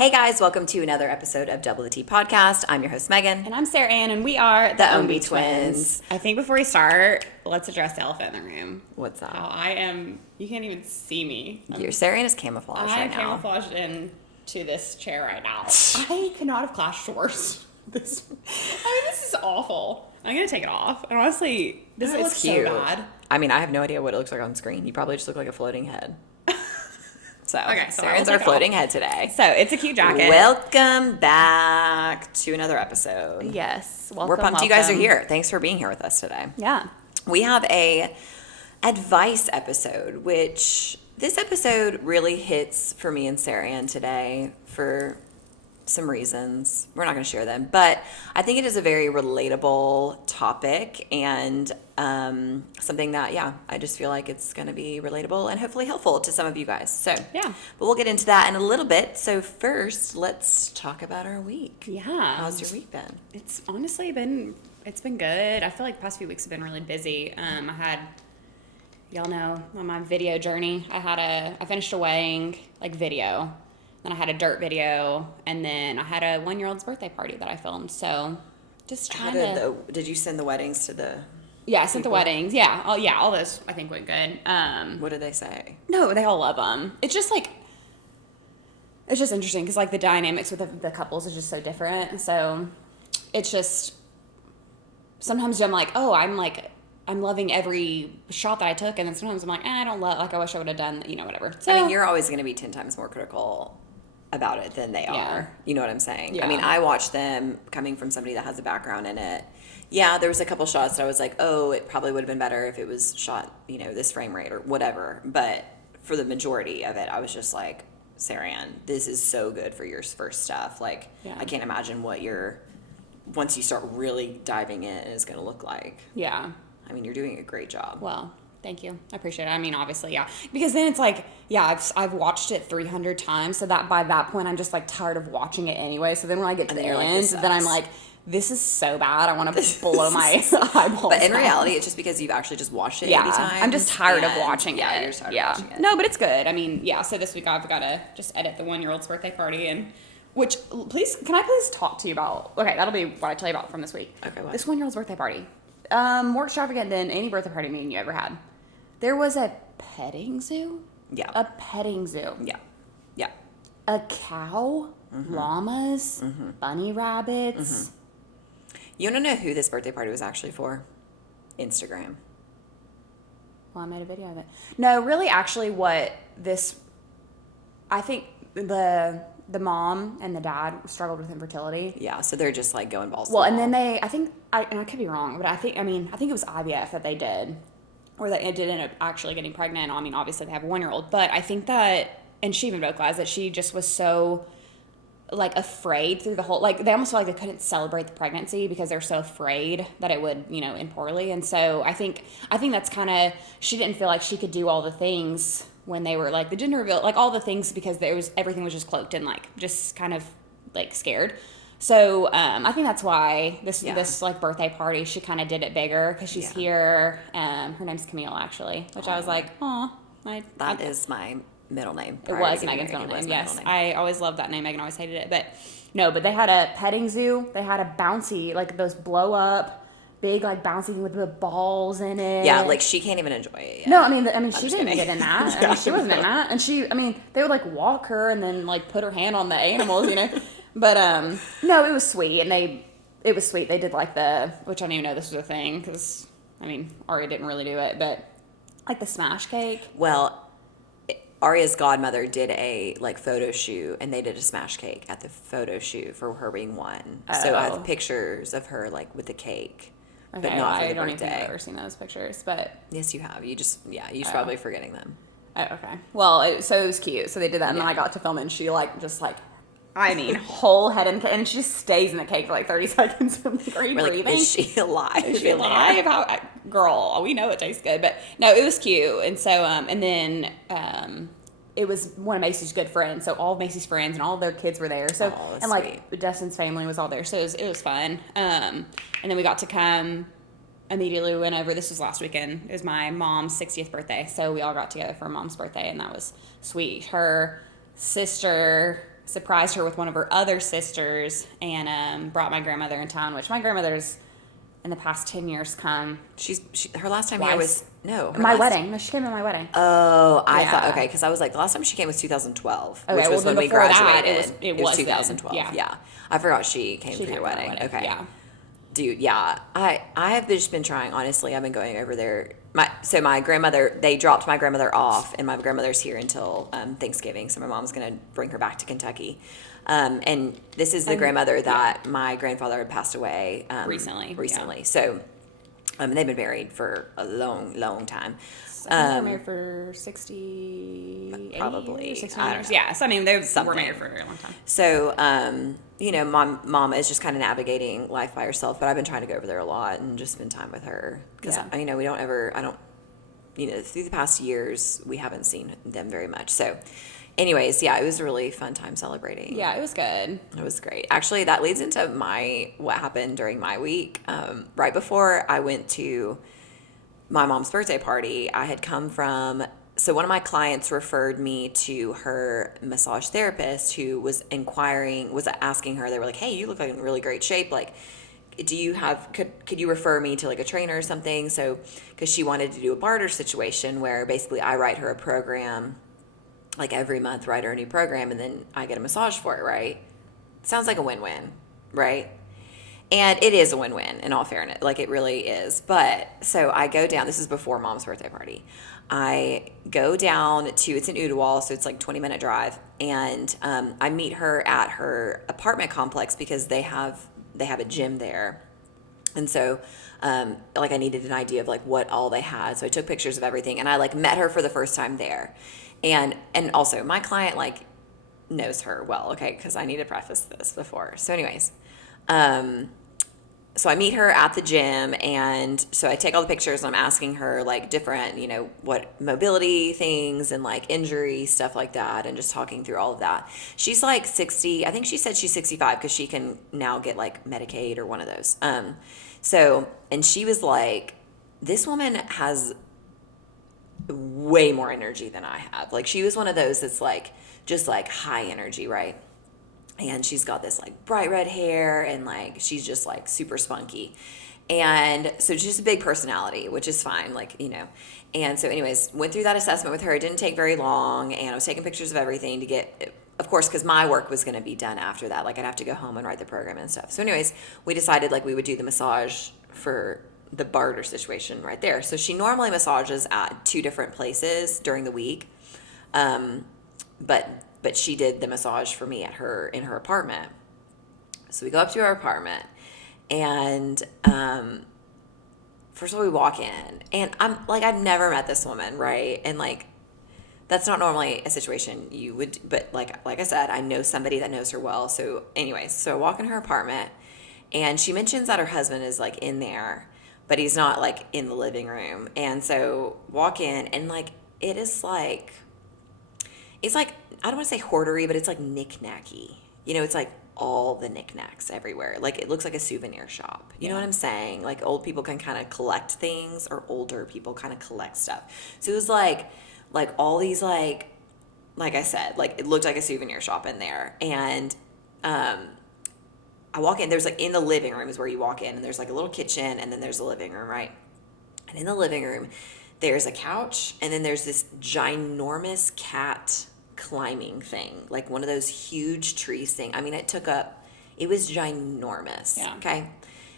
Hey guys, welcome to another episode of Double the Tea Podcast. I'm your host Megan. And I'm Sara Anne, and we are the Ombi Twins. I think before we start, let's address the elephant in the room. What's that? How I am, you can't even see me. Your Sara Anne is camouflaged right now. I'm camouflaged into this chair right now. I cannot have clashed worse. This is awful. I'm going to take it off. And honestly, this looks cute. So bad. I mean, I have no idea what it looks like on screen. You probably just look like a floating head. So, Sara Anne's our floating head today. So, it's a cute jacket. Welcome back to another episode. Yes. We're pumped you guys are here. Thanks for being here with us today. Yeah. We have a advice episode, which this episode really hits for me and Sara Anne today for some reasons. We're not going to share them, but I think it is a very relatable topic and something that, I just feel like it's going to be relatable and hopefully helpful to some of you guys. So, yeah. But we'll get into that in a little bit. So first, let's talk about our week. Yeah. How's your week been? It's honestly been good. I feel like the past few weeks have been really busy. I had, y'all know, on my video journey, I finished a wedding, video. Then I had a dirt video, and then I had a 1-year-old's birthday party that I filmed. So, just trying did you send the weddings to the? Yeah, I sent the weddings. Yeah, all those I think went good. What did they say? No, they all love them. It's just it's just interesting because the dynamics with the couples is just so different. So, it's just sometimes I'm like, oh, I'm loving every shot that I took, and then sometimes I'm like, I don't love. I wish I would have done, whatever. So, I mean, you're always going to be 10 times more critical about it than they are. You know what I'm saying? Yeah. I mean, I watched them coming from somebody that has a background in it. Yeah, there was a couple shots that I was like, oh, it probably would have been better if it was shot, this frame rate or whatever. But for the majority of it, I was just like, Sara Anne, this is so good for your first stuff. I can't imagine what once you start really diving in, is going to look like. Yeah. I mean, you're doing a great job. Well, thank you. I appreciate it. I mean, obviously, yeah. Because then it's I've watched it 300 times, so that by that point, I'm just tired of watching it anyway. So then when I get to the end, then I'm like, this is so bad. I want to blow my eyeballs. But in reality, it's just because you've actually just watched it 80 times. I'm just tired of watching it. Yeah, you're tired of watching it. No, but it's good. I mean, so this week I've got to just edit the 1-year-old's birthday party can I please talk to you about, okay, that'll be what I tell you about from this week. Okay, what? This 1-year-old's birthday party. More extravagant than any birthday party meeting you ever had. There was a petting zoo? Yeah. A petting zoo. Yeah. Yeah. A cow, llamas, bunny rabbits. You want to know who this birthday party was actually for? Instagram. Well, I made a video of it. No, really, actually, I think the mom and the dad struggled with infertility. Yeah, so they're just going balls. Well, and then I could be wrong, but I think it was IVF that they did, or that it did end up actually getting pregnant. I mean, obviously they have a 1-year-old, but I think that, and she even vocalized that she just was so afraid through the whole, they almost felt like they couldn't celebrate the pregnancy because they're so afraid that it would, end poorly. And so I think that's kind of, she didn't feel like she could do all the things when they were the gender reveal, all the things, because everything was just cloaked and just kind of scared. So I think that's why this birthday party, she kind of did it bigger because she's here. Her name's Camille, actually, which I was like, oh, that is my middle name. It was Megan's middle name. Yes, I always loved that name. Megan always hated it, but they had a petting zoo. They had a bouncy, those blow up, big bouncy thing with the balls in it. Yeah, she can't even enjoy it yet. No, I mean she didn't get in that. I mean, she wasn't in that, and they would walk her and then put her hand on the animals, But no, it was sweet, and it was sweet. They did which I didn't even know this was a thing because Aria didn't really do it, but the smash cake. Well, Aria's godmother did a photo shoot, and they did a smash cake at the photo shoot for her being 1. Oh. So I have pictures of her with the cake, okay, but not for the I don't birthday. even think I've ever seen those pictures, but yes, you have. You're just probably forgetting them. Oh, okay. Well, so it was cute. So they did that, and then I got to film it, and she whole head and she just stays in the cake for 30 seconds. Are you breathing? Is she alive? Is she alive? Girl, we know it tastes good, but no, it was cute. And so, and then it was one of Macy's good friends, so all of Macy's friends and all of their kids were there. So and sweet. Destin's family was all there, so it was fun. And then we got to come. Immediately we went over. This was last weekend. It was my mom's 60th birthday, so we all got together for Mom's birthday, and that was sweet. Her sister surprised her with one of her other sisters and brought my grandmother in town, which my grandmother's in the past 10 years come. Her last time here was my wedding. No, she came to my wedding. Oh, I thought, okay, because I was like, the last time she came was 2012, okay, which was when we graduated. That, it was 2012. Yeah. I forgot she came to your wedding. Okay. Yeah. Dude, yeah. I have just been trying, honestly. I've been going over there. My grandmother, they dropped my grandmother off, and my grandmother's here until Thanksgiving, so my mom's going to bring her back to Kentucky. And this is the grandmother that my grandfather had passed away recently. Yeah. So they've been married for a long, long time. They were married for 60, probably 60 years. Yeah, so I mean, they were married for a very long time. So, my mom is just kind of navigating life by herself, but I've been trying to go over there a lot and just spend time with her because, through the past years, we haven't seen them very much. So, anyways, yeah, it was a really fun time celebrating. Yeah, it was good. It was great. Actually, that leads into what happened during my week. Right before I went to my mom's birthday party, I had come from, so one of my clients referred me to her massage therapist who was asking her, they were like, hey, you look like in really great shape. Like, could you refer me to like a trainer or something? So, because she wanted to do a barter situation where basically I write her a program, like every month, write her a new program, and then I get a massage for it, right? Sounds like a win-win, right? And it is a win-win, in all fairness. Like, it really is. But, so I go down. This is before Mom's birthday party. I go down it's in Ooltewah, so it's like 20-minute drive. And I meet her at her apartment complex because they have a gym there. And so, I needed an idea of, like, what all they had. So I took pictures of everything. And I, met her for the first time there. And also, my client, knows her well, okay? Because I need to preface this before. So anyways, so I meet her at the gym, and so I take all the pictures, and I'm asking her different, what mobility things and injury stuff like that, and just talking through all of that. She's 60. I think she said she's 65 because she can now get Medicaid or one of those. So, and she was like, this woman has way more energy than I have. She was one of those that's just high energy, right? And she's got this bright red hair, and she's just super spunky. And so she's a big personality, which is fine, And so anyways, went through that assessment with her. It didn't take very long, and I was taking pictures of everything to get, of course, because my work was going to be done after that. I'd have to go home and write the program and stuff. So anyways, we decided we would do the massage for the barter situation right there. So she normally massages at 2 different places during the week. But she did the massage for me in her apartment. So we go up to her apartment, and first of all, we walk in, and I'm I've never met this woman, right? And that's not normally a situation you would, but like I said, I know somebody that knows her well. So anyways, so I walk in her apartment, and she mentions that her husband is in there, but he's not in the living room. And so walk in, and it is it's I don't want to say hoardery, but it's knick-knacky. It's all the knickknacks everywhere. It looks like a souvenir shop. You know what I'm saying? Old people can kind of collect things, or older people kind of collect stuff. So it was all these like I said, it looked like a souvenir shop in there. And I walk in, there's in the living room is where you walk in, and there's a little kitchen, and then there's a living room, right? And in the living room, there's a couch, and then there's this ginormous cat climbing thing, one of those huge trees thing. I mean, it was ginormous. Yeah. Okay.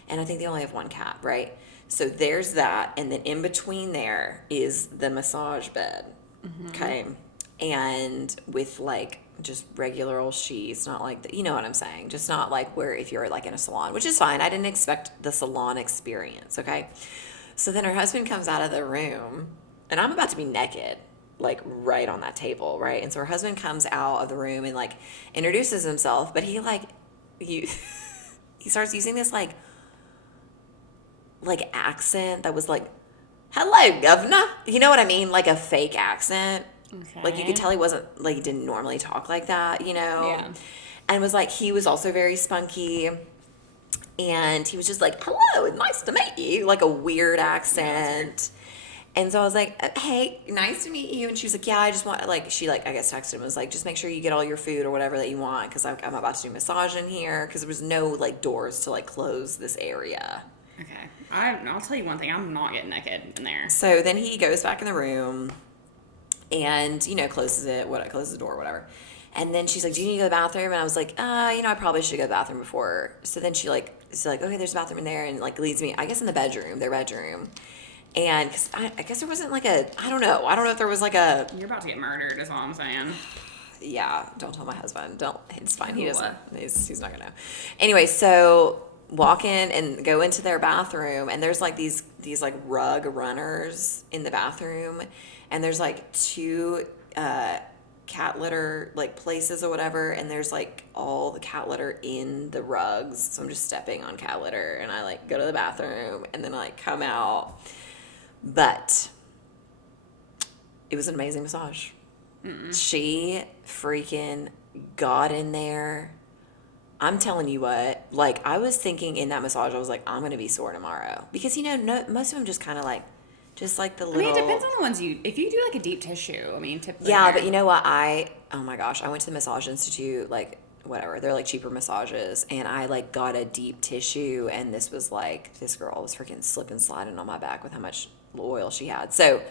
And I think they only have 1 cat, right? So there's that, and then in between there is the massage bed. Mm-hmm. Okay. And with just regular old sheets, not you know what I'm saying? Just not where if you're in a salon, which is fine. I didn't expect the salon experience. Okay. So then her husband comes out of the room, and I'm about to be naked, right on that table, right? And so her husband comes out of the room and introduces himself, but he he starts using this accent that was hello, governor. You know what I mean? A fake accent. Okay. You could tell he wasn't he didn't normally talk like that, Yeah. And was he was also very spunky. And he was just hello, nice to meet you, a weird accent. And so I was like, hey, nice to meet you. And she was like, yeah, I just want, like, she, like, I guess texted him, was like, just make sure you get all your food or whatever that you want, because I'm about to do a massage in here, because there was no, like, doors to, like, close this area. Okay. I'll tell you one thing. I'm not getting naked in there. So then he goes back in the room and, closes the door or whatever. And then she's like, do you need to go to the bathroom? And I was like, I probably should go to the bathroom before. So then she's like, okay, there's a bathroom in there, and, like, leads me, I guess, in the bedroom, their bedroom. And cause I guess there wasn't like I don't know if there was like a... You're about to get murdered is all I'm saying. Yeah, don't tell my husband. It's fine. He doesn't, he's not gonna know. Anyway, so walk in and go into their bathroom, and there's like these like rug runners in the bathroom, and there's like two cat litter like places or whatever, and there's like all the cat litter in the rugs. So I'm just stepping on cat litter, and I like go to the bathroom, and then I like come out. But it was an amazing massage. She freaking got in there. I'm telling you what, like, I was thinking in that massage, I was like, I'm going to be sore tomorrow. Because, most of them just kind of like, just like the little... I mean, it depends on the ones if you do like a deep tissue, I mean, typically... Yeah, but you know what, oh my gosh, I went to the Massage Institute, like, whatever, they're like cheaper massages, and I like got a deep tissue, and this was like, this girl was freaking slipping sliding on my back with how much oil she had. So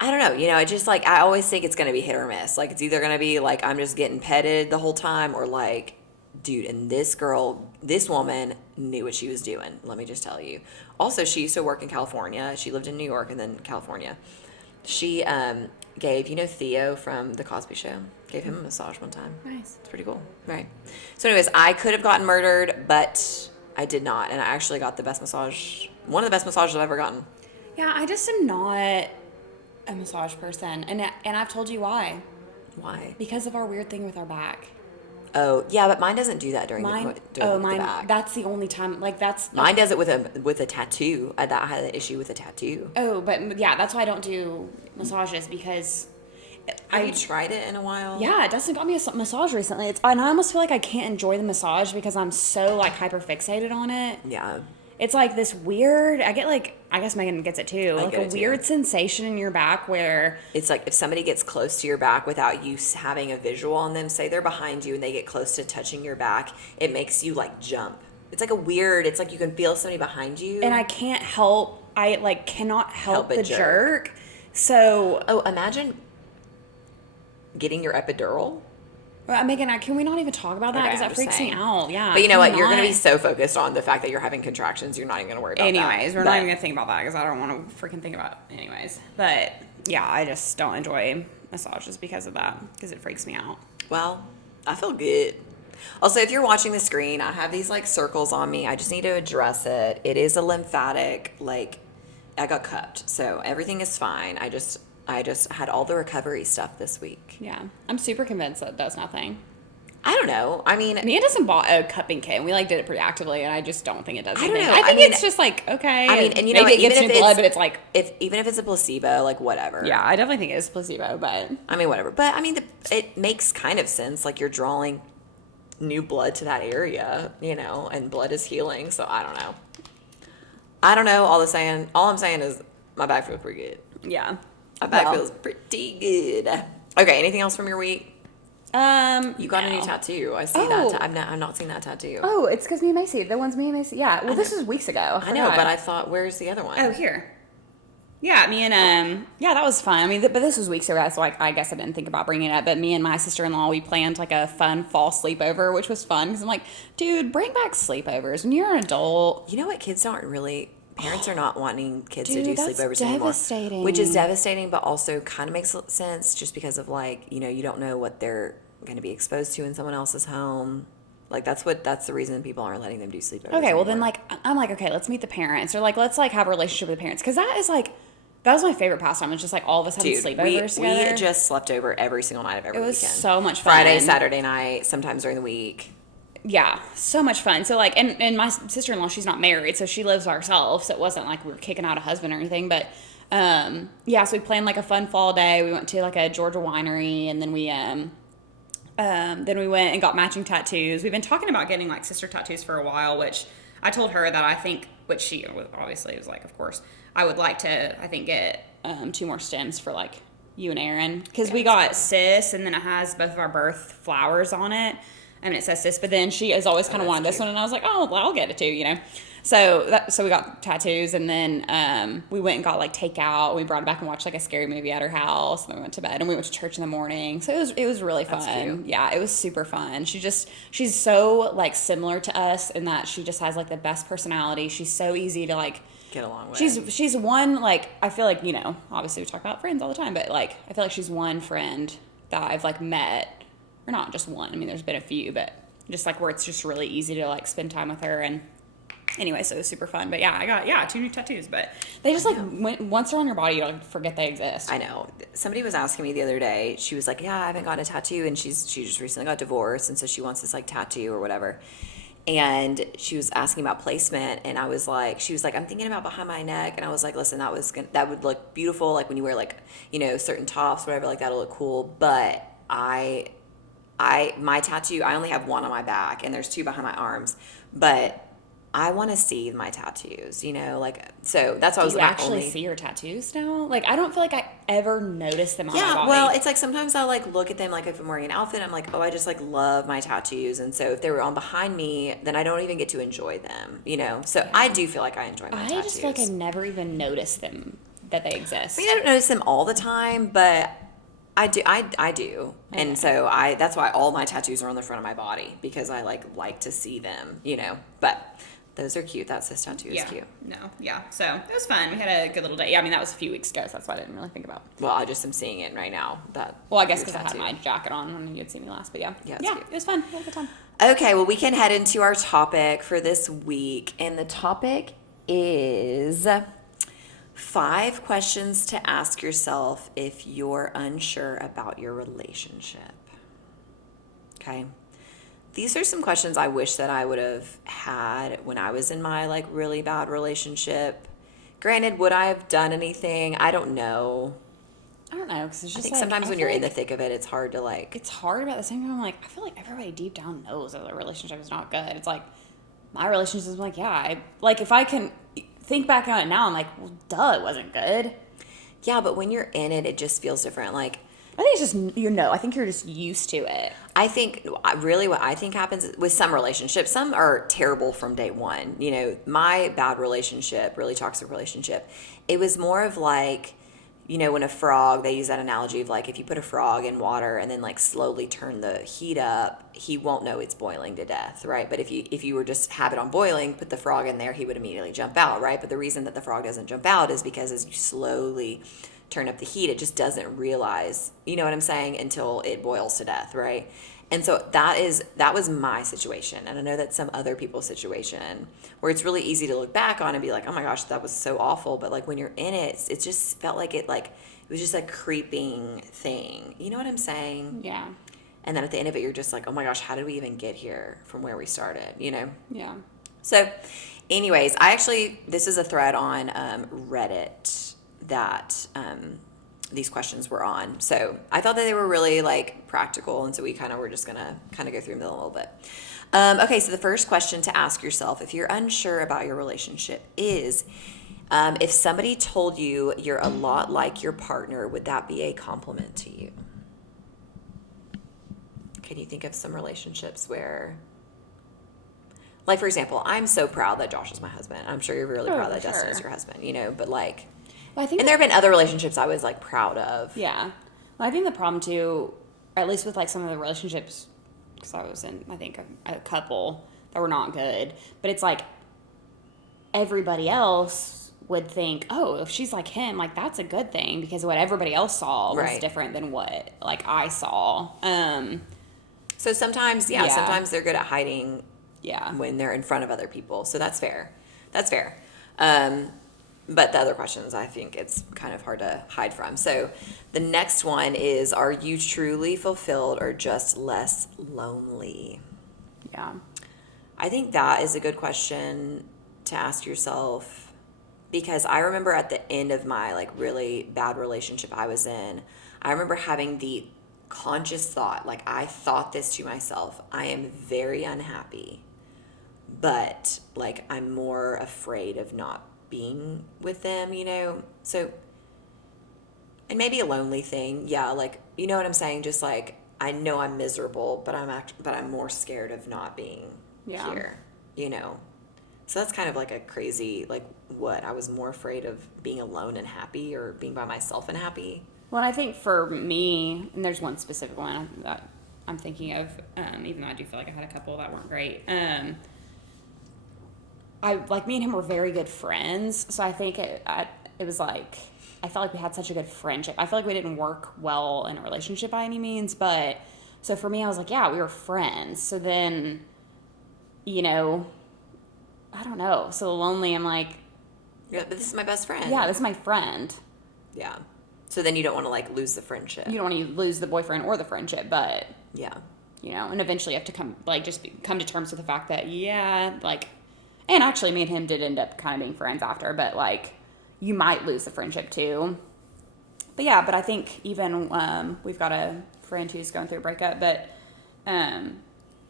I don't know, it just like, I always think it's going to be hit or miss. Like, it's either going to be like I'm just getting petted the whole time, or like, dude, and this woman knew what she was doing, let me just tell you. Also, she used to work in California. She lived in New York and then California. She gave, Theo from The Cosby Show, gave him a massage one time. Nice. It's pretty cool. Right. So anyways, I could have gotten murdered, but I did not. And I actually got one of the best massages I've ever gotten. Yeah, I just am not a massage person. And I've told you why. Why? Because of our weird thing with our back. Oh, yeah, but mine doesn't do that during the back. That's the only time, like, that's... Mine does it with a tattoo. I had an issue with a tattoo. Oh, but yeah, that's why I don't do massages, because... Have you tried it in a while? Yeah, Dustin got me a massage recently. And I almost feel like I can't enjoy the massage because I'm so, like, hyper fixated on it. Yeah. It's like this weird, I guess Megan gets it too, like a weird sensation in your back where... It's like if somebody gets close to your back without you having a visual on them, say they're behind you and they get close to touching your back, it makes you like jump. It's like it's like you can feel somebody behind you. And I cannot help the jerk. So... Oh, imagine getting your epidural. Well, Megan, can we not even talk about that? Because that freaks me out. Yeah. But you know what? You're going to be so focused on the fact that you're having contractions, you're not even going to worry about that. Anyways, we're not even going to think about that because I don't want to freaking think about it anyways. But yeah, I just don't enjoy massages because of that, because it freaks me out. Well, I feel good. Also, if you're watching the screen, I have these like circles on me. I just need to address it. It is a lymphatic, like, I got cupped. So everything is fine. I just had all the recovery stuff this week. Yeah. I'm super convinced that does nothing. I don't know. I mean... Me and Dustin bought a cupping kit, and we, like, did it pretty actively, and I just don't think it does anything. I don't know. I think it's just, like, okay. I mean, and maybe it gets new blood, but it's, like... Even if it's a placebo, like, whatever. Yeah, I definitely think it is placebo, but... I mean, whatever. But, I mean, it makes kind of sense. Like, you're drawing new blood to that area, and blood is healing, so I don't know. All I'm saying is my back feels pretty good. Yeah. My back feels pretty good. Okay, anything else from your week? You got a new tattoo. I see that. I've not seen that tattoo. Oh, it's because me and Macy. The one's me and Macy. Yeah. Well, this was weeks ago. I know, but I thought, where's the other one? Oh, here. Yeah, me and yeah, that was fun. I mean, but this was weeks ago, so I guess I didn't think about bringing it up. But me and my sister-in-law, we planned like a fun fall sleepover, which was fun because I'm like, dude, bring back sleepovers when you're an adult. You know what? Parents are not wanting kids to do that's sleepovers devastating. anymore, which is devastating, but also kind of makes sense just because of like, you don't know what they're going to be exposed to in someone else's home. Like that's the reason people aren't letting them do sleepovers. Okay, anymore. well then like I'm like, okay, let's meet the parents, or like let's like have a relationship with the parents, because that was my favorite pastime. It's just like all of us having sleepovers together. We just slept over every single night of every weekend. It was so much fun. Friday, Saturday night, sometimes during the week. Yeah, so much fun. So like, and my sister-in-law, she's not married, so she lives by herself. So it wasn't like we were kicking out a husband or anything. But yeah, so we planned like a fun fall day. We went to like a Georgia winery, and then we went and got matching tattoos. We've been talking about getting like sister tattoos for a while, which I told her that I think, which she obviously was like, of course, I would like to, I think, get 2 more stems for like you and Aaron, because we got sis, and then it has both of our birth flowers on it, and it says sis. But then she has always kind of wanted this one, and I was like, oh, well, I'll get it too, you know. So we got tattoos, and then we went and got like takeout. We brought it back and watched like a scary movie at her house, and then we went to bed, and we went to church in the morning. So it was really fun. That's cute. Yeah, it was super fun. She's so like similar to us in that she just has like the best personality. She's so easy to like get along with. She's one, like, I feel like, you know, obviously we talk about friends all the time, but like I feel like she's one friend that I've like met, or not just one. I mean, there's been a few, but just like where it's just really easy to like spend time with her. And anyway, so it was super fun. But yeah, I got 2 new tattoos, but they just like once they're on your body, you don't forget they exist. I know. Somebody was asking me the other day. She was like, "Yeah, I haven't gotten a tattoo," and she just recently got divorced, and so she wants this like tattoo or whatever. And she was asking about placement, and I was like, she was like, "I'm thinking about behind my neck," and I was like, "Listen, that would look beautiful, like when you wear like, you know, certain tops, whatever, like that'll look cool." But my tattoo, I only have one on my back, and there's 2 behind my arms, but I want to see my tattoos, you know, like, so that's why I was like, like, actually see your tattoos now? Like, I don't feel like I ever noticed them on my body. Well, it's like sometimes I'll like look at them, like if I'm wearing an outfit, I'm like, oh, I just like love my tattoos. And so if they were on behind me, then I don't even get to enjoy them, you know? So yeah. I do feel like I enjoy my tattoos. I just feel like I never even noticed them, that they exist. I mean, I don't notice them all the time, but I do. Okay. And so that's why all my tattoos are on the front of my body, because I like to see them, you know, but those are cute. That sis tattoo is cute. No, yeah. So it was fun. We had a good little day. Yeah, I mean, that was a few weeks ago, so that's why I didn't really think about. Well, I just am seeing it right now. Well, I guess because I had my jacket on when you'd see me last, but yeah. Yeah, it was fun. We had a good time. Okay, well, we can head into our topic for this week. And the topic is 5 questions to ask yourself if you're unsure about your relationship. Okay. These are some questions I wish that I would have had when I was in my like really bad relationship. Granted, would I have done anything? I don't know. I don't know, because it's just I think sometimes when you're in the thick of it, it's hard to like. It's hard, but at the same time, like, I feel like everybody deep down knows that the relationship is not good. It's like my relationship is like, yeah, if I can think back on it now, I'm like, well, duh, it wasn't good. Yeah, but when you're in it, it just feels different. Like, I think it's just, I think you're just used to it. I think really what I think happens with some relationships, some are terrible from day one. You know, my bad relationship, really toxic relationship, it was more of like, you know, when a frog, they use that analogy of like, if you put a frog in water and then like slowly turn the heat up, he won't know it's boiling to death, right? But if you were just have it on boiling, put the frog in there, he would immediately jump out, right? But the reason that the frog doesn't jump out is because as you slowly turn up the heat, it just doesn't realize, you know what I'm saying, until it boils to death, right? And so that was my situation, and I know that's some other people's situation where it's really easy to look back on and be like, oh my gosh, that was so awful. But like when you're in it, it just felt like it was just a creeping thing. You know what I'm saying? Yeah. And then at the end of it, you're just like, oh my gosh, how did we even get here from where we started? You know? Yeah. So, anyways, this is a thread on Reddit that these questions were on. So I thought that they were really like practical, and so we we're just gonna go through them a little bit. Okay, so the first question to ask yourself if you're unsure about your relationship is, if somebody told you you're a lot like your partner, would that be a compliment to you? Can you think of some relationships where, like, for example, I'm so proud that Josh is my husband. I'm sure you're really proud that Justin is your husband, you know, but like, well, I think and there have been other relationships I was like proud of. Yeah. Well, I think the problem too, or at least with like some of the relationships, because I was in, I think, a couple that were not good, but it's like everybody else would think, oh, if she's like him, like that's a good thing, because what everybody else saw was different than what like I saw. So sometimes, sometimes they're good at hiding when they're in front of other people. So that's fair. That's fair. But the other questions, I think it's kind of hard to hide from. So the next one is, are you truly fulfilled or just less lonely? Yeah. I think that is a good question to ask yourself, because I remember at the end of my like really bad relationship I was in, I remember having the conscious thought, like I thought this to myself, I am very unhappy, but like I'm more afraid of not being with them, you know? So, and maybe a lonely thing. Yeah, like, you know what I'm saying? Just like, I know I'm miserable, but I'm more scared of not being Yeah. here, you know? So that's kind of like a crazy, like, what? I was more afraid of being alone and happy, or being by myself and happy. Well, I think for me, and there's one specific one that I'm thinking of, even though I do feel like I had a couple that weren't great. Me and him were very good friends, so I think it was like, I felt like we had such a good friendship. I feel like we didn't work well in a relationship by any means, but so for me, I was like, yeah, we were friends. So then, you know, I don't know. So lonely, I'm like, Yeah, but this is my best friend. yeah, this is my friend. Yeah. So then you don't want to like lose the friendship. You don't want to lose the boyfriend or the friendship, but Yeah. you know, and eventually you have to come to terms with the fact that, yeah, like, and actually me and him did end up kind of being friends after, but like, you might lose the friendship too. But yeah, but I think even we've got a friend who's going through a breakup, but and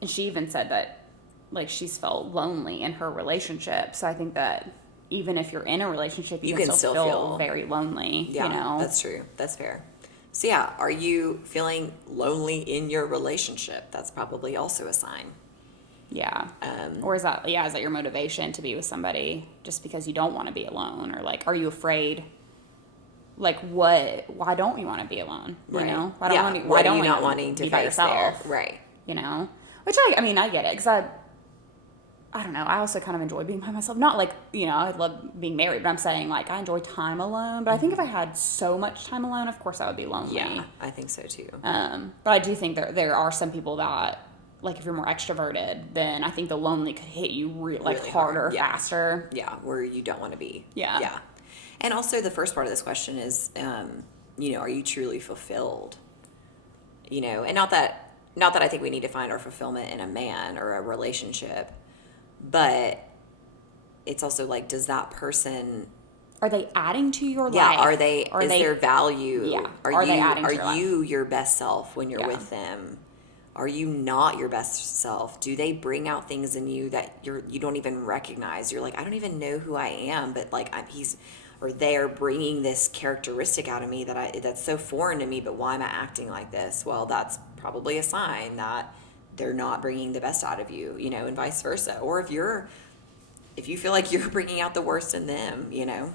she even said that like she's felt lonely in her relationship. So I think that even if you're in a relationship, you can still feel very lonely. Yeah, you know, that's true. That's fair. So yeah, are you feeling lonely in your relationship? That's probably also a sign. yeah. Or is that your motivation to be with somebody just because you don't want to be alone, or like, are you afraid? Like, why don't you want to be alone? You Right. know, Why don't you not wanting to be by face there? yourself? Right. You know, which I mean, I get it, because I don't know. I also kind of enjoy being by myself. Not like, you know, I love being married, but I'm saying like I enjoy time alone. But I think if I had so much time alone, of course I would be lonely. Yeah, I think so too. But I do think there are some people that, like, if you're more extroverted, then I think the lonely could hit you really harder, hard. Yeah. faster. Yeah, where you don't want to be. Yeah. Yeah. And also the first part of this question is, you know, are you truly fulfilled? You know, and not that I think we need to find our fulfillment in a man or a relationship, but it's also like, does that person, Are they adding to your yeah, life? is there value? Yeah. Are they you adding to your life? your best self when you're Yeah. with them? Are you not your best self? Do they bring out things in you that you don't even recognize? You're like, I don't even know who I am, but like they are bringing this characteristic out of me that's so foreign to me. But why am I acting like this? Well, that's probably a sign that they're not bringing the best out of you, you know, and vice versa. Or if you feel like you're bringing out the worst in them, you know.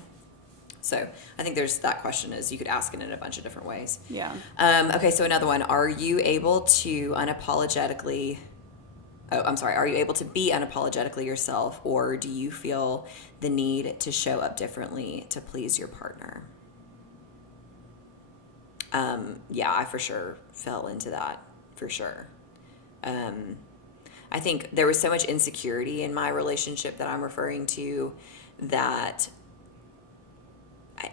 So I think there's that question, is you could ask it in a bunch of different ways. Yeah. Okay, so another one. Are you able to be unapologetically yourself, or do you feel the need to show up differently to please your partner? Yeah, I for sure fell into that, for sure. I think there was so much insecurity in my relationship that I'm referring to, that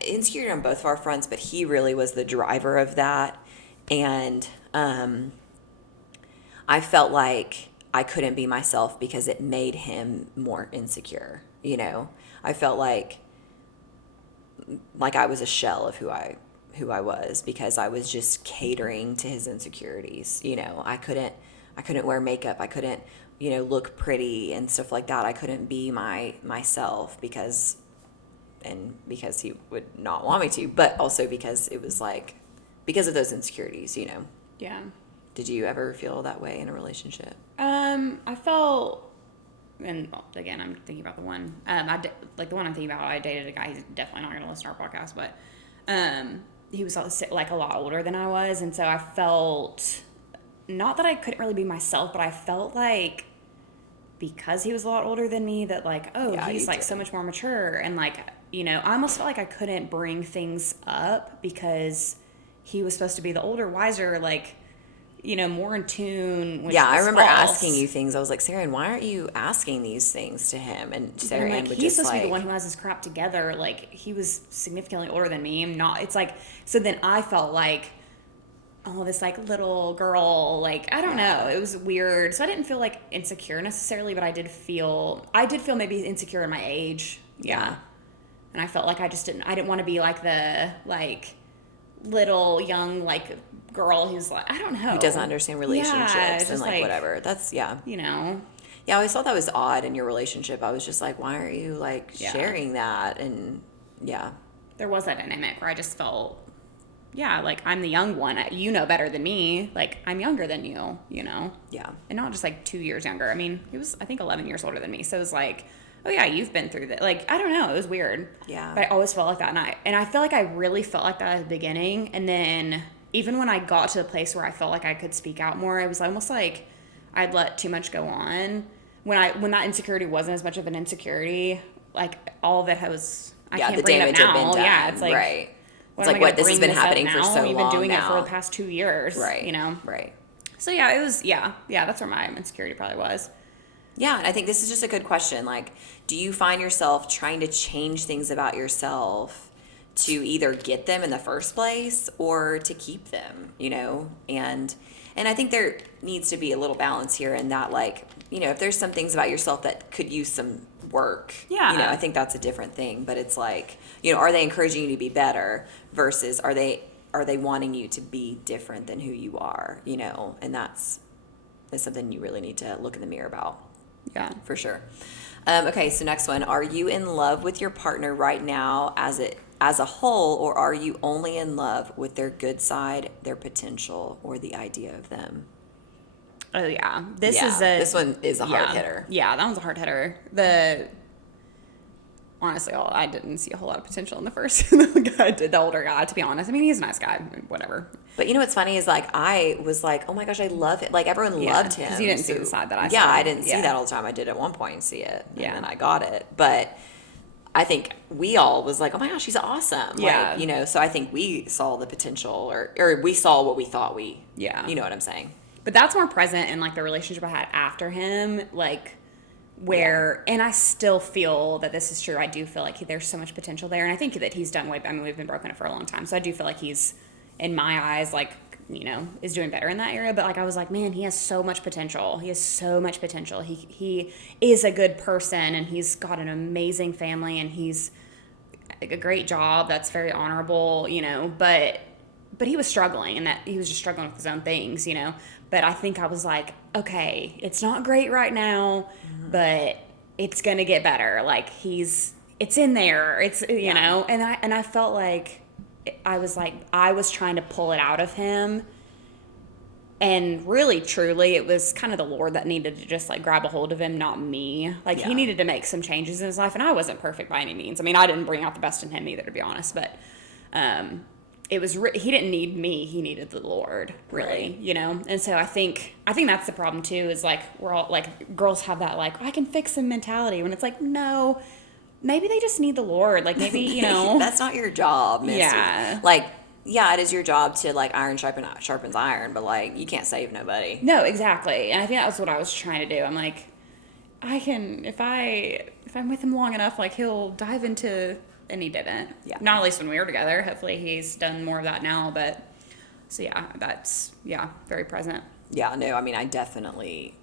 insecurity on both of our fronts, but he really was the driver of that. And I felt like I couldn't be myself because it made him more insecure. You know, I felt like I was a shell of who I was, because I was just catering to his insecurities. You know, I couldn't wear makeup. I couldn't, you know, look pretty and stuff like that. I couldn't be myself because he would not want me to, but also because it was like, because of those insecurities, you know. Yeah. Did you ever feel that way in a relationship? I felt, and again, I'm thinking about the one, the one I'm thinking about, I dated a guy, he's definitely not going to listen to our podcast, but, he was like a lot older than I was. And so I felt, not that I couldn't really be myself, but I felt like, because he was a lot older than me, that like, he's like so much more mature, and like, you know, I almost felt like I couldn't bring things up because he was supposed to be the older, wiser, like, you know, more in tune. Which I remember false. asking you things. I was like, Sara Anne, why aren't you asking these things to him? And Sara Anne would he's just supposed to be the one who has his crap together. Like, he was significantly older than me. I'm not. It's like, so then I felt like, oh, this like little girl, like, I don't know. It was weird. So I didn't feel like insecure necessarily, but I did feel maybe insecure in my age. Yeah. And I felt like I didn't want to be like the, like, little young, like, girl who's like, I don't know. Who doesn't understand relationships and like like, whatever. That's, you know. Yeah, I always thought that was odd in your relationship. I was just like, why aren't you like Yeah. sharing that? And yeah. There was that dynamic where I just felt, yeah, like I'm the young one. You know better than me. Like I'm younger than you, you know? Yeah. And not just like 2 years younger. I mean, he was, I think, 11 years older than me. So it was like, oh yeah, you've been through that. Like, I don't know. It was weird. Yeah. But I always felt like that. And I feel like I really felt like that at the beginning. And then even when I got to the place where I felt like I could speak out more, it was almost like I'd let too much go on. When that insecurity wasn't as much of an insecurity, like all of it was, I Yeah, can't the bring it up damage had been now. done. Yeah, it's like, right. what It's am like, I what, gonna this has bring been up happening for now? so We've long been doing now. it for the past 2 years, Right. you know? Right. So yeah, it was, yeah, that's where my insecurity probably was. Yeah, and I think this is just a good question. Like, do you find yourself trying to change things about yourself to either get them in the first place or to keep them, you know? And I think there needs to be a little balance here in that, like, you know, if there's some things about yourself that could use some work, Yeah. you know, I think that's a different thing. But it's like, you know, are they encouraging you to be better versus are they wanting you to be different than who you are, you know? And that's something you really need to look in the mirror about. Yeah. For sure. Okay, so next one. Are you in love with your partner right now as a whole, or are you only in love with their good side, their potential, or the idea of them? Oh yeah, This one is a hard hitter. Yeah, that one's a hard hitter. Honestly, I didn't see a whole lot of potential in the first guy, the older guy. To be honest, I mean, he's a nice guy, whatever. But you know what's funny is like I was like, oh my gosh, I love it. Like everyone loved him. Because you didn't see the side that I saw. Yeah, I didn't see that all the time. I did at one point see it, and then I got it. But I think we all was like, oh my gosh, he's awesome. Yeah. Like, you know, so I think we saw the potential, or we saw what we thought we. Yeah. You know what I'm saying? But that's more present in like the relationship I had after him, like where, and I still feel that this is true. I do feel like there's so much potential there, and I think that he's done way. I mean, we've been broken up for a long time, so I do feel like he's, in my eyes, like, you know, is doing better in that area. But like I was like, man, he has so much potential. He has so much potential. He is a good person, and he's got an amazing family, and he's a great job that's very honorable, you know. But he was struggling, and that he was just struggling with his own things, you know. But I think I was like, okay, it's not great right now, but it's gonna get better. Like it's in there. It's you know, and I felt like I was trying to pull it out of him. And really, truly, it was kind of the Lord that needed to just like grab a hold of him, not me. Like he needed to make some changes in his life, and I wasn't perfect by any means. I mean, I didn't bring out the best in him either, to be honest. But it was he didn't need me; he needed the Lord, really, you know. And so I think that's the problem too. Is like we're all like girls have that like I can fix him mentality when it's like no, maybe they just need the Lord. Like maybe you know that's not your job, Missy. Yeah. Like yeah, it is your job to like iron sharpens iron, but like you can't save nobody. No, exactly. And I think that was what I was trying to do. I'm like, I can if I'm with him long enough, like he'll dive into. And he didn't. Yeah. Not at least when we were together. Hopefully he's done more of that now. But so yeah, that's very present. Yeah, no, I mean I definitely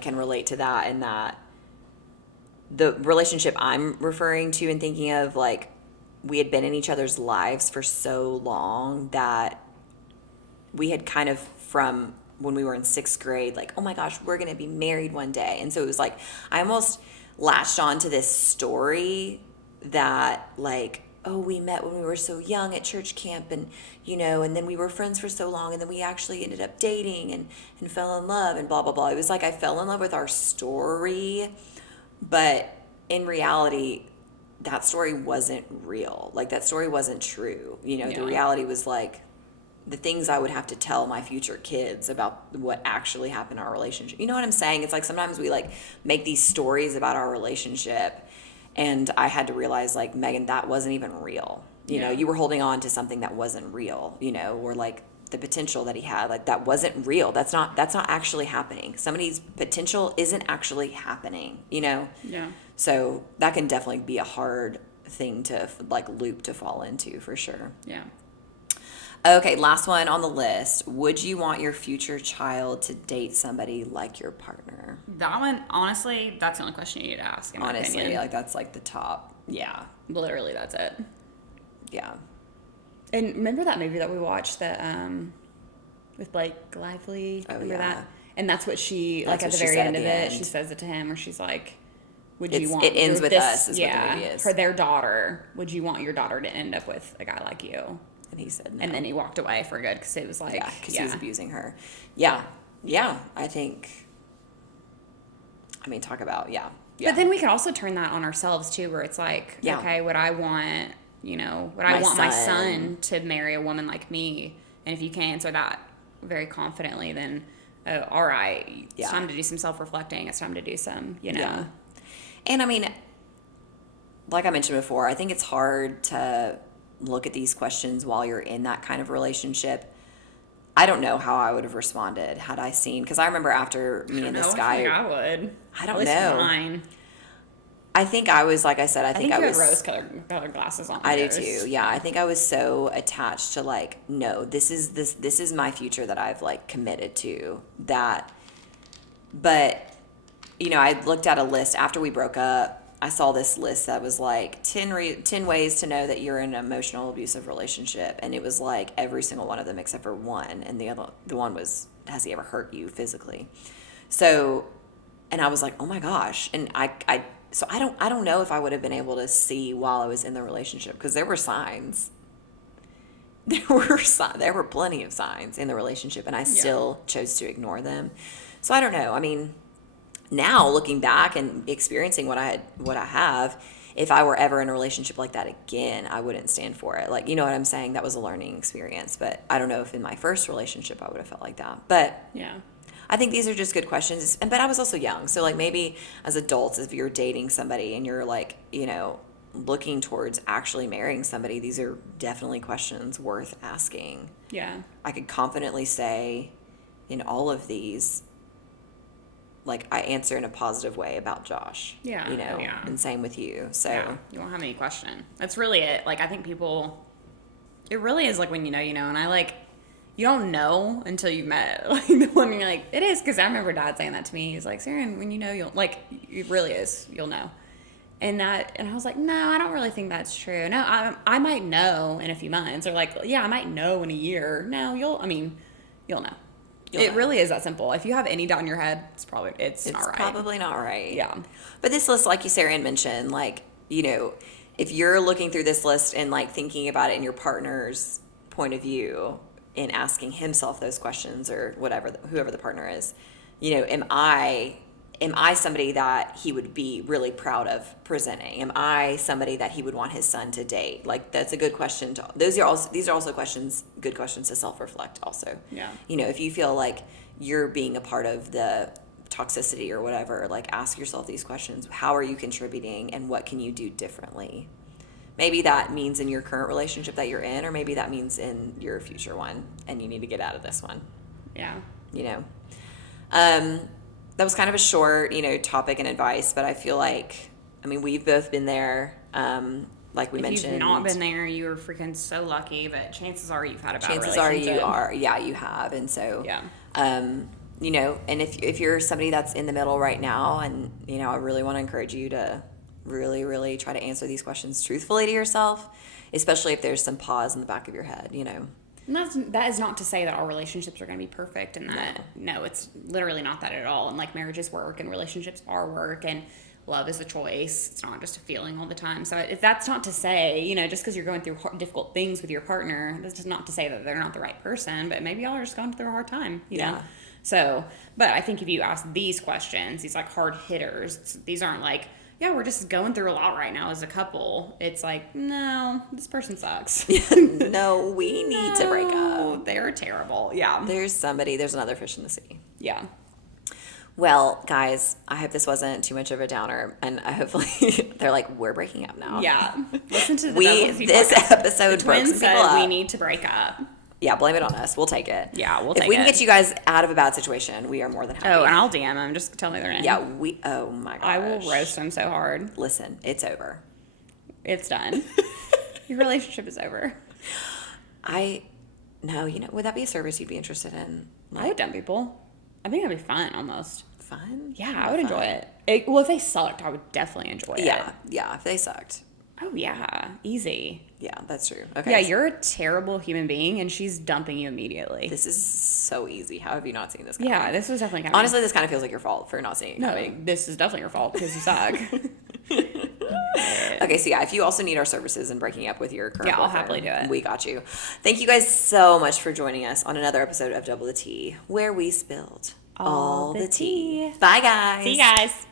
can relate to that, and that the relationship I'm referring to and thinking of, like we had been in each other's lives for so long that we had kind of from when we were in 6th grade, like, oh my gosh, we're gonna be married one day. And so it was like I almost latched on to this story that like, oh, we met when we were so young at church camp, and you know, and then we were friends for so long, and then we actually ended up dating and fell in love and blah blah blah. It was like I fell in love with our story, but in reality that story wasn't real. Like that story wasn't true, you know. The reality was like the things I would have to tell my future kids about what actually happened in our relationship. You know what I'm saying? It's like sometimes we like make these stories about our relationship. And I had to realize, like, Megan, that wasn't even real. You know, you were holding on to something that wasn't real, you know, or like the potential that he had, like that wasn't real. That's not actually happening. Somebody's potential isn't actually happening, you know? Yeah. So that can definitely be a hard thing to like loop to fall into for sure. Yeah. Okay, last one on the list. Would you want your future child to date somebody like your partner? That one, honestly, that's the only question you need to ask, in my opinion. Like that's like the top. Yeah, literally, that's it. Yeah. And remember that movie that we watched that with Blake Lively? Oh, remember yeah. that? And that's what she, That's like, at what the she very said end at of the it, end. she says it to him, where she's like, would It you want... ends with us is what the movie is. For their daughter, would you want your daughter to end up with a guy like you? And he said no. And then he walked away for good, because it was like... Yeah, because he was abusing her. Yeah. Yeah, I think... I mean, talk about, yeah. But then we could also turn that on ourselves, too, where it's like, okay, would I want, my son to marry a woman like me? And if you can answer that very confidently, then, all right, it's time to do some self-reflecting. It's time to do some, Yeah. And, I mean, like I mentioned before, I think it's hard to look at these questions while you're in that kind of relationship. I don't know how I would have responded had I seen, because I remember after me and this guy... I would. I don't At least know. Mine. I think I was, like I said, I think I you was... had rose-colored glasses on. I do too, yeah. I think I was so attached to, like, no, this is my future that I've, like, committed to. That, but, I looked at a list after we broke up. I saw this list that was like 10 ways to know that you're in an emotional abusive relationship, and it was like every single one of them except for one, and the one was, has he ever hurt you physically? So, and I was like, oh my gosh, and so I don't know if I would have been able to see while I was in the relationship, because there were signs. There were plenty of signs in the relationship, and I still chose to ignore them. So I don't know. I mean, now looking back and experiencing what I have, if I were ever in a relationship like that again, I wouldn't stand for it. Like, you know what I'm saying? That was a learning experience, but I don't know if in my first relationship I would have felt like that. But yeah, I think these are just good questions. But I was also young, so like maybe as adults, if you're dating somebody and you're like, looking towards actually marrying somebody, these are definitely questions worth asking. Yeah, I could confidently say in all of these, like, I answer in a positive way about Josh. Yeah. And same with you. So you won't have any question. That's really it. Like, I think people, it really is like when you know, and I like, you don't know until you've met like the one you're like, it is, because I remember Dad saying that to me. He's like, Sara Anne, when you know, you'll, like, it really is, you'll know. And I was like, no, I don't really think that's true. No, I might know in a few months, or like, yeah, I might know in a year. No, you'll know. It really is that simple. If you have any doubt in your head, it's not right. It's probably not right. Yeah. But this list, like you, Sara Anne, mentioned, like, if you're looking through this list and like thinking about it in your partner's point of view and asking himself those questions, or whatever, whoever the partner is, am I somebody that he would be really proud of presenting? Am I somebody that he would want his son to date? Like, that's a good question these are also questions, good questions to self-reflect also. Yeah. If you feel like you're being a part of the toxicity or whatever, like, ask yourself these questions. How are you contributing, and what can you do differently? Maybe that means in your current relationship that you're in, or maybe that means in your future one, and you need to get out of this one. Yeah. That was kind of a short, topic and advice, but I feel like, we've both been there. Like we mentioned. If you've not been there, you are freaking so lucky, but chances are you've had a bad relationship. Chances are you have. And so, yeah. And if you're somebody that's in the middle right now, and, I really want to encourage you to really, really try to answer these questions truthfully to yourself, especially if there's some pause in the back of your head, And that is not to say that all relationships are going to be perfect, and that no, it's literally not that at all. And like, marriages work, and relationships are work, and love is a choice. It's not just a feeling all the time. So if that's not to say, just because you're going through difficult things with your partner, that's just not to say that they're not the right person. But maybe y'all are just going through a hard time, you know. So, but I think if you ask these questions, these like hard hitters, these aren't like, yeah, we're just going through a lot right now as a couple. It's like, no, this person sucks. No, we need to break up. They're terrible. Yeah. There's another fish in the sea. Yeah. Well, guys, I hope this wasn't too much of a downer, and hopefully they're like, we're breaking up now. Yeah. Listen to this episode broke some people up. We need to break up. Yeah, blame it on us. We'll take it. Yeah, we'll take it. If we can get you guys out of a bad situation, we are more than happy. Oh, and I'll DM them. Just tell me their name. Yeah, oh my gosh. I will roast them so hard. Listen, it's over. It's done. Your relationship is over. No, would that be a service you'd be interested in? Like, I would dump people. I think that'd be fun, almost. Fun? Yeah, I would enjoy it. Well, if they sucked, I would definitely enjoy it. Yeah, if they sucked. Oh, yeah. Easy. Yeah, that's true. Okay. Yeah, you're a terrible human being, and she's dumping you immediately. This is so easy. How have you not seen this coming? Yeah, this was definitely coming. Honestly, this kind of feels like your fault for not seeing it no, coming. this is definitely your fault because you suck. Okay, so yeah, if you also need our services in breaking up with your current Yeah, I'll boyfriend, happily do it. We got you. Thank you guys so much for joining us on another episode of Double the Tea, where we spilled all the tea. Bye, guys. See you guys.